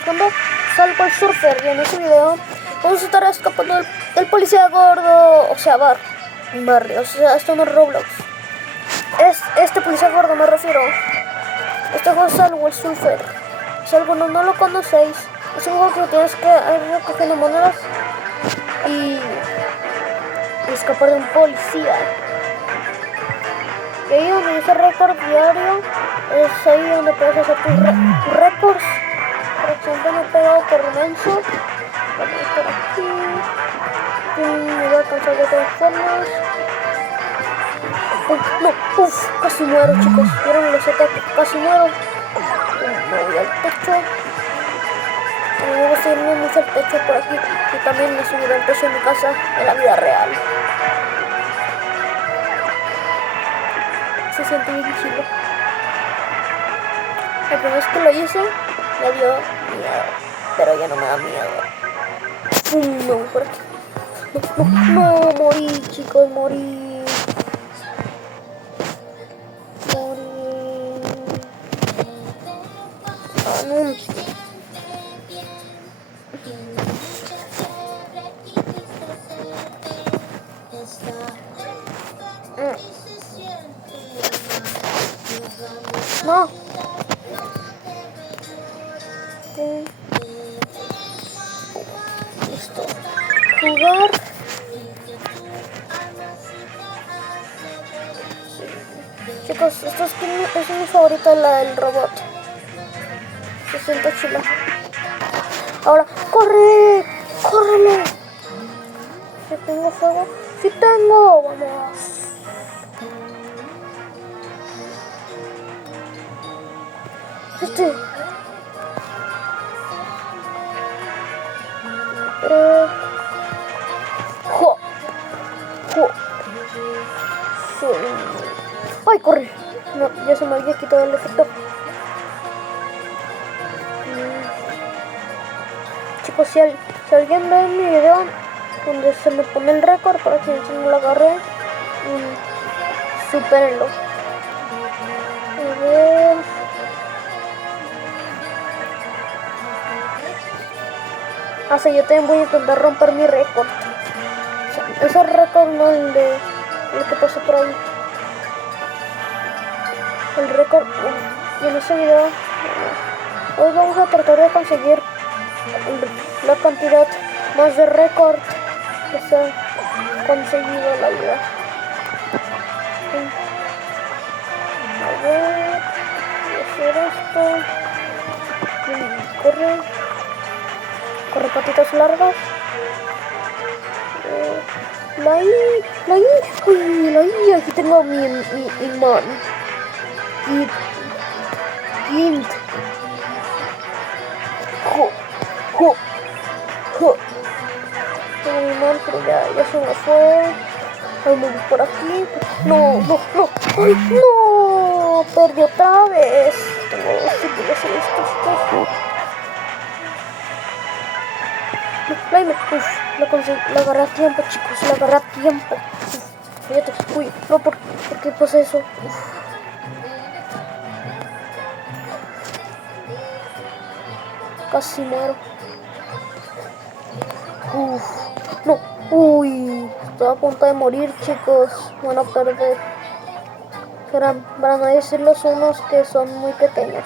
estamos jugando Salvo al Surfer y en este video vamos a estar escapando del policía gordo, o sea, barrio, o sea, esto no es Roblox. Este policía gordo me refiero. Este juego es Salvo al Surfer. Si alguno no lo conocéis, es un juego que tienes que ir recogiendo monedas y escapar de un policía. Y ahí donde dice récord diario, es ahí donde puedes hacer tus récords. Por ejemplo, me he pegado por menso. Vamos por aquí. Me voy a alcanzar de todas formas. No, casi muero, chicos. Vieron los ataques, casi muero. Me voy al techo. Me voy a subirme mucho al techo por aquí. Y también me subiré al techo de mi casa en la vida real. Se siente bien chido. La primera vez que lo hice me dio miedo, pero ya no me da miedo. No, por aquí. No, morí, chicos, morí. Ah, no. No. Listo. Jugar. Chicos, esta es mi favorita, la del robot. Se siente chila. Ahora, ¡corre! ¡Córrele! ¿Si tengo fuego? ¡Sí tengo! ¡Vamos! ¡Jo! Sí. ¡Ay, corre! No, ya se me había quitado el efecto. Chicos, si alguien ve mi video donde se me pone el récord para que no lo agarré, supérenlo. A ver. Sí, yo también voy a intentar romper mi récord. O sea, ese récord no el que pasó por ahí. El récord. Y en este video hoy vamos a tratar de conseguir la cantidad más de récord que se ha conseguido en la vida. A ver, voy a hacer esto. Corre patitas largas. La I, aquí tengo mi imán. Int. Tengo mi imán, pero ya se me fue. Ay, me voy por aquí. No. ¡Ay, no! Perdí otra vez. Tengo dos títulos en estos. La conseguí, la agarré a tiempo, chicos, la agarré a tiempo. Fíjate, no, ¿por qué pasa eso? Casi muero. No, estoy a punto de morir, chicos. Van a perder. Para no decir los unos que son muy pequeños.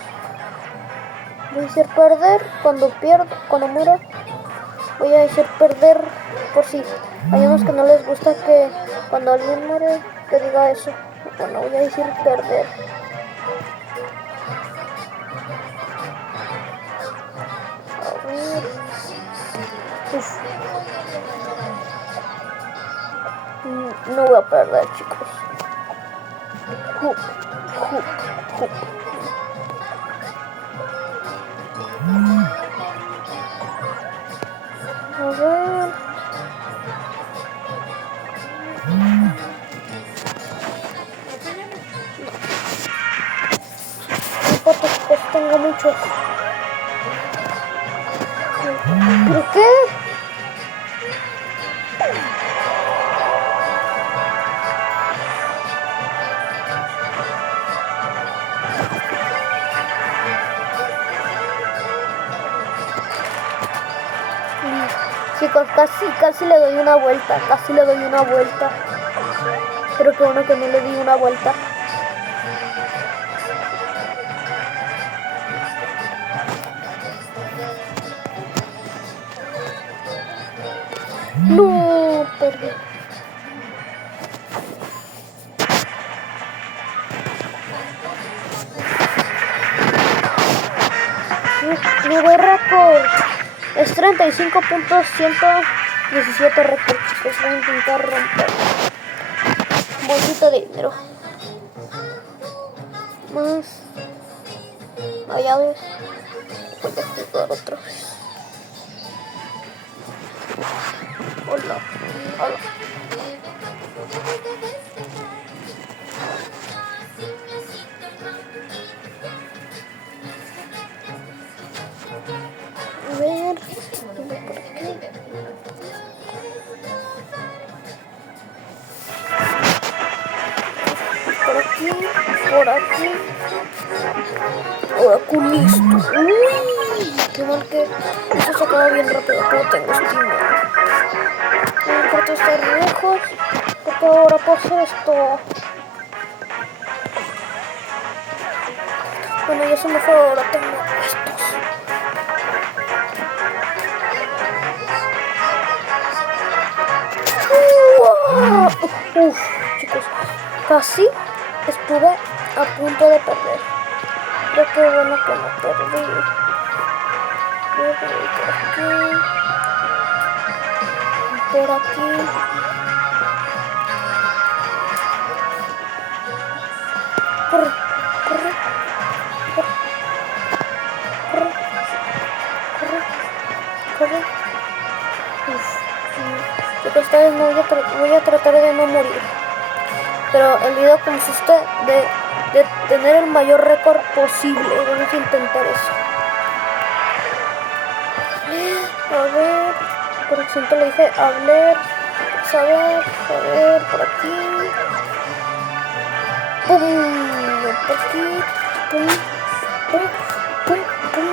Voy a decir perder cuando muera. Voy a decir perder por si hay unos que no les gusta que cuando alguien muere que diga eso. Bueno, voy a decir perder. A ver. No voy a perder, chicos. A ver. No importa, chicos, tengo muchos. ¿Pero qué? Chicos, casi le doy una vuelta. Casi le doy una vuelta. Pero que bueno que no le di una vuelta. No, perdí. Nuevo récord. Es 35.117 récord, chicos. Voy a intentar romper. Bolsita de dinero. Más. Allá ves. Voy a jugar otra vez. Hola. Hola. A ver. Por aquí. Por aquí. Por aquí. Ahora con esto. Uy. Qué mal que eso se acaba bien rápido. Pero tengo estima. No importa estar lejos. Porque ahora puedo hacer esto. Bueno, ya se me fue. Ahora tengo estos. Uf, chicos, casi estuve a punto de perder. Pero qué bueno que no perdí. Voy a poner por aquí. Corre, corre, corre, corre, corre, corre. Uf, chicos, esta vez no voy a tratar de no morir. Pero el video consiste de tener el mayor récord posible. Vamos a intentar eso. A ver, por ejemplo le dije a ver, por aquí. Pum, por aquí, pum, pum, pum, pum.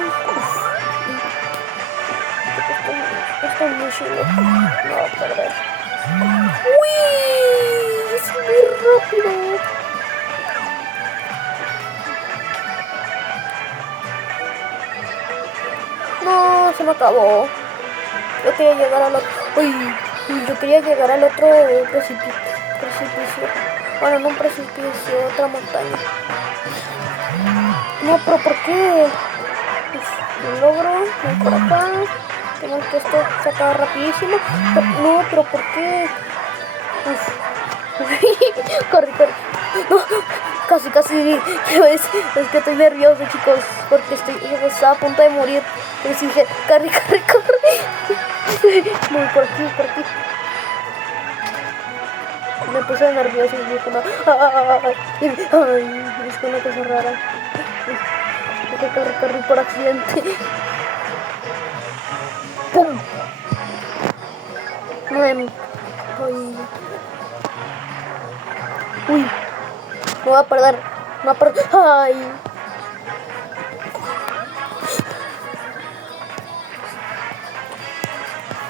Esto es muy chulo. No va a perder. ¡Uy! Es muy rápido. No, se me acabó. Yo quería llegar al otro. Uy, yo quería llegar al otro precipicio. Bueno, no un precipicio, otra montaña. No, pero ¿por qué? Pues, lo logro, voy por acá. Tengo que esto se acaba rapidísimo. Pero, no, pero ¿por qué? Uf. Corre. No, casi. Es que estoy nervioso, chicos, porque estaba a punto de morir. Pero sí dije, corre. Voy por aquí. Me puse nervioso y dije, no. Ay, es que una cosa rara. Es que corrí por accidente. ¡Pum! Uy, me voy a perder. ¡Ay!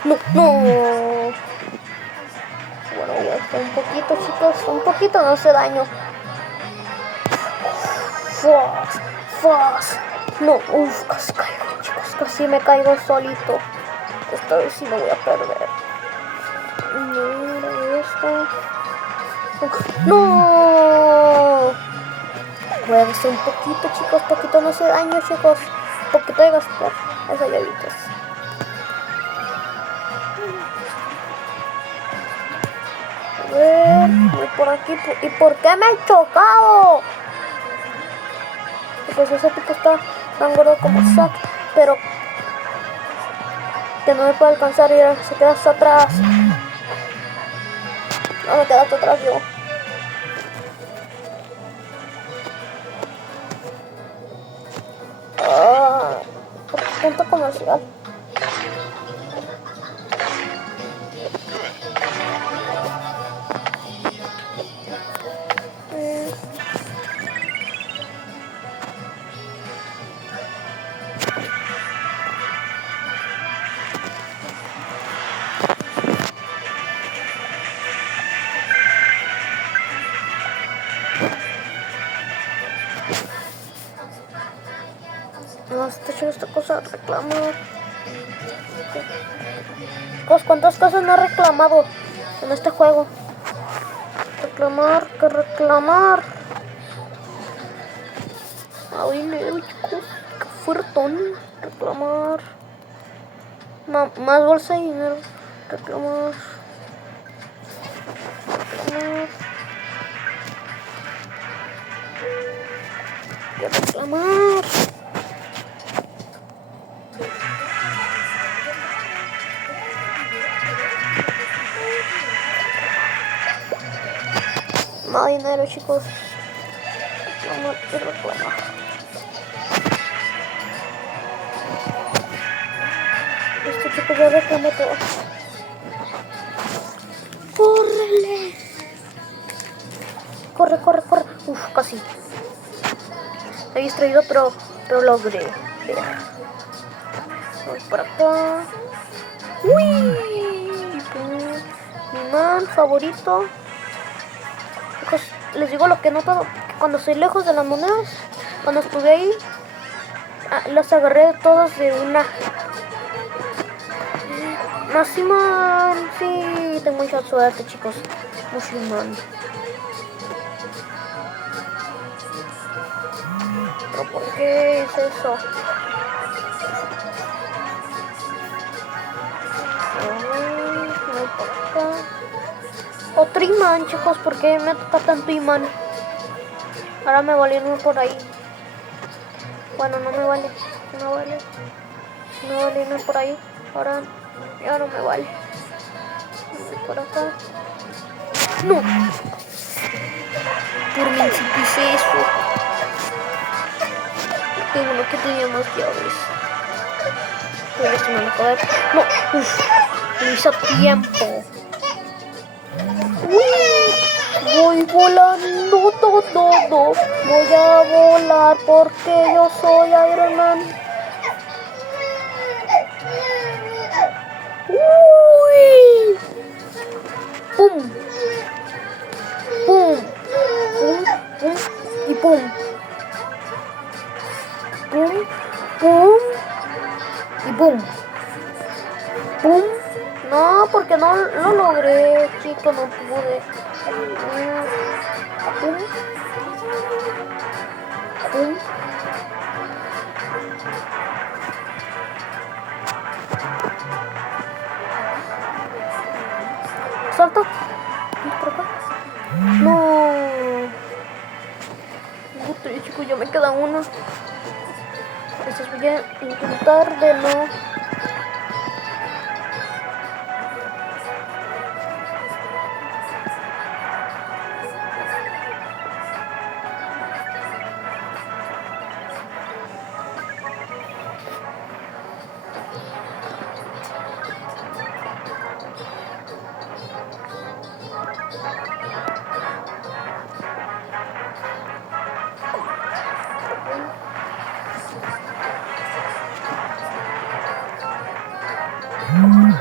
No. Bueno, voy a estar un poquito, chicos. Un poquito no hace daño. ¡Fas! No, casi caigo, chicos. Casi me caigo solito. Esta vez sí lo voy a perder. Mira esto. ¡No! Voy a gastar un poquito, chicos. Poquito no hace daño, chicos. Poquito de gastar. Esas llavitas. A ver, voy por aquí. ¿Y por qué me he chocado? Pues ese tipo está tan gordo como Zack, pero que no me puede alcanzar y se queda hasta atrás. No me queda hasta atrás yo. Punto comercial. cosa reclamar. Chicos, ¿cuántas cosas no he reclamado en este juego? Reclamar, que reclamar. Ah, dinero, chicos. Qué fuertón. Reclamar. Más bolsa de dinero. Reclamar. Reclamar. Que reclamar. Más dinero, chicos. Reclamar y reclamar. Chicos, ya reclamé todo. ¡Córrele! Corre, corre, corre. Uf, casi. Estoy distraído, pero logré ver. Voy por acá. ¡Uy! Mi man favorito. Chicos, les digo lo que he notado. Que cuando estoy lejos de las monedas, cuando estuve ahí, las agarré todas de una. Máxima, sí, tengo mucha suerte, chicos. Musulmán. ¿Pero por qué es eso? Voy por acá. Otro imán, chicos, ¿por qué me toca tanto imán? Ahora me vale irme por ahí. Bueno, no me vale. No vale. No vale irme por ahí. Ahora ya no me vale. Por acá. ¡No! Por mí si hice eso. Qué bueno que tenía más llaves. Pero esto me va a acabar. ¡No! ¡Uf! Lo hice a tiempo. ¡Uy! Voy volando, no. Voy a volar porque yo soy Iron Man. ¡Uy! ¡Pum! ¡Pum! ¡Pum! ¡Pum! Y ¡pum! ¡Pum! ¡Pum! Y ¡pum! ¡Pum! No, porque no lo logré, chicos, no pude. ¡Pum! ¡Pum! ¡Salta! ¿Por acá? ¡No! Chicos, ya me queda uno. Entonces voy a intentar de no. No.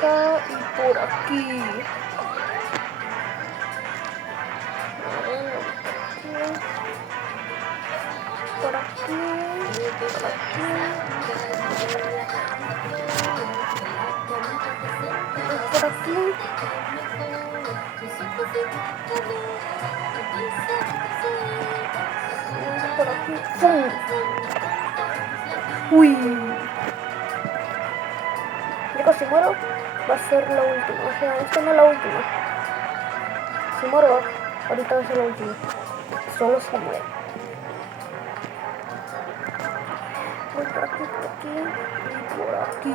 acá y por aquí. Por aquí, por aquí. Por aquí. Por aquí. ¡Fum! Uy. Chicos, si muero, va a ser la última. O sea, esta no es la última. Si muero, ahorita va a ser la última. Solo si muero. Voy por aquí, por aquí. Por aquí,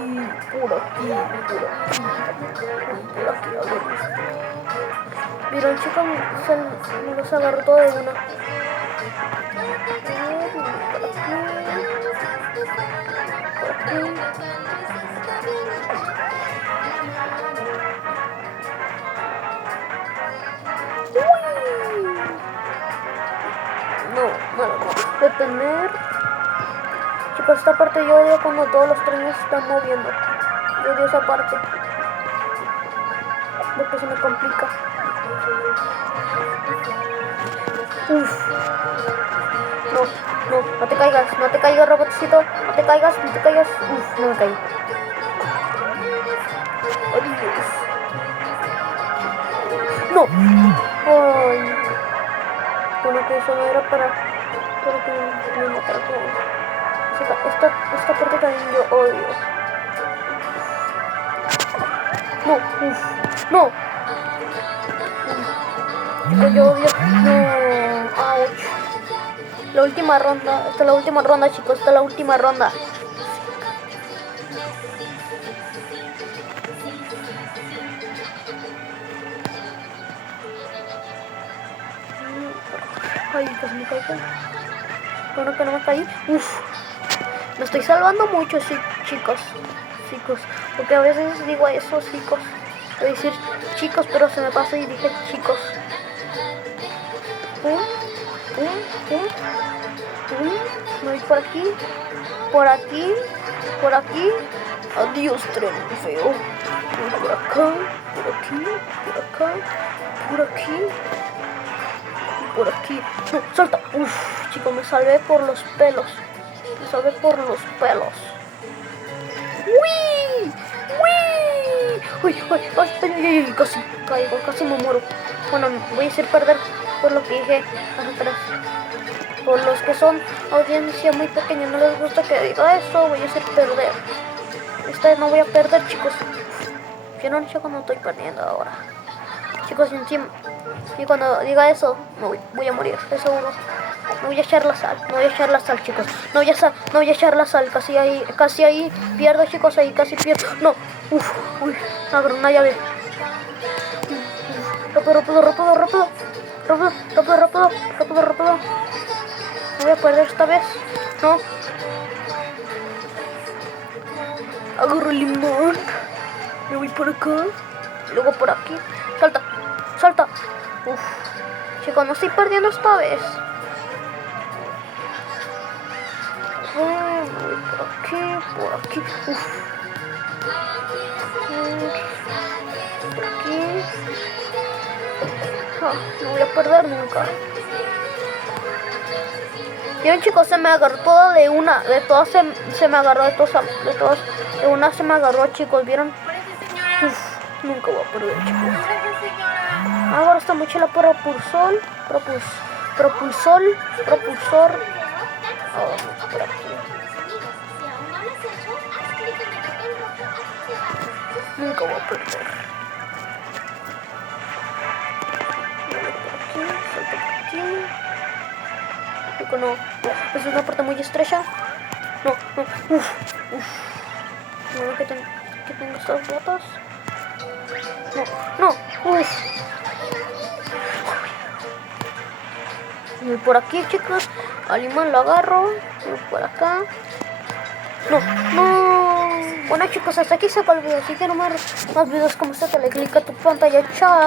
por aquí, por aquí. Por aquí, a ver. Vieron, chicos, me los agarró todo de una. Por aquí. No. Detener. Chicos, esta parte yo odio cuando todos los trenes se están moviendo. Yo odio esa parte. Porque se me complica. Uf. No te caigas, robotcito. No te caigas. Uf, no me caí. Adiós. No. Ay. Bueno, que eso no era para que me matara todo. Esta parte también yo odio. No. Chicos, yo odio. No. Ouch. La última ronda. Esta es la última ronda, chicos. Esta es la última ronda. Ay, pues me caí. Bueno, que no me caí. Uf. Me estoy salvando mucho, sí, chicos. Porque a veces digo eso, chicos. Voy a decir chicos, pero se me pasa y dije chicos. Me voy por aquí. Por aquí. Adiós, tren feo. Por acá, por aquí. No, salta. Uf, chicos, me salvé por los pelos. ¡Uy! ¡Uy! Casi caigo, casi me muero. Bueno, voy a hacer perder por lo que dije atrás. Por los que son audiencia muy pequeña, no les gusta que diga eso, voy a hacer perder. Esta vez no voy a perder, chicos. ¿Vieron, chicos? No estoy perdiendo ahora. Chicos, encima. Y cuando diga eso, voy a morir, es seguro. No voy a echar la sal, chicos. No voy a echar la sal. Casi ahí pierdo, chicos. Ahí casi pierdo. No. Uy. Agarro una llave. Rápido. No voy a perder esta vez. No. Agarro el limón. Me voy por acá. Luego por aquí. Salta. Uf. Chicos, no estoy perdiendo esta vez. Por aquí. Uf. Por aquí. No voy a perder nunca. Bien, chicos, se me agarró todo de una. De todas se me agarró de todas. De una se me agarró, chicos. ¿Vieron? Uf, nunca voy a perder, chicos. Ahora está mucho la propulsor. Por aquí. Nunca voy a perder. Salto por aquí. Creo no. Es una parte muy estrecha. No. Uf. No, que tengo estas botas. No. Uf. Voy por aquí, chicos. Al imán lo agarro. Voy por acá. No. Bueno, chicos, hasta aquí se acabó el video. Si quieren más videos como este, dale click a tu pantalla. Chao.